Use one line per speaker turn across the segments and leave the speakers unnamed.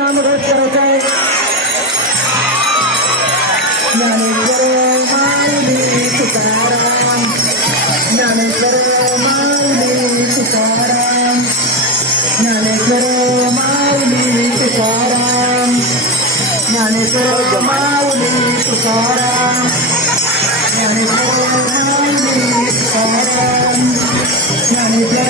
नाम रोज करो चाहे ज्ञानेश्वर माली तुकाराम ज्ञानेश्वर माली तुकाराम ज्ञानेश्वर माली तुकाराम ज्ञानेश्वर माली तुकाराम ज्ञानेश्वर माली तुकाराम ज्ञानेश्वर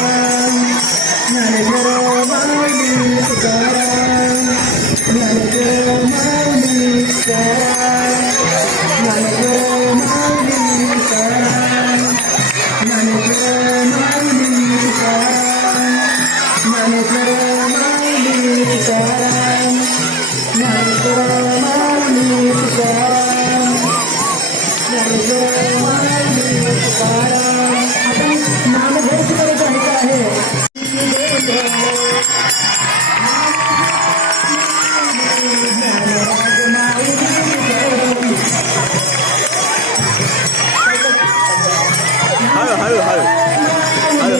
Thanks, man.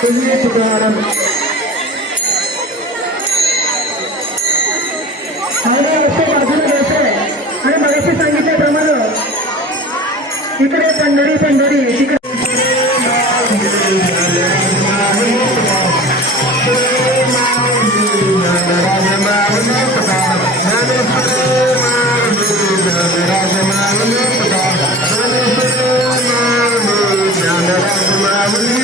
குடியரசு பிரகாரம் सांगितल्याप्रमाणे इकडे पंढरी पंढरी तिकडे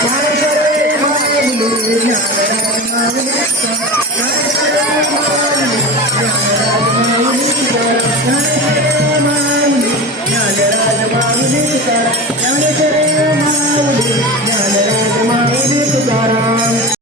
Hallelujah.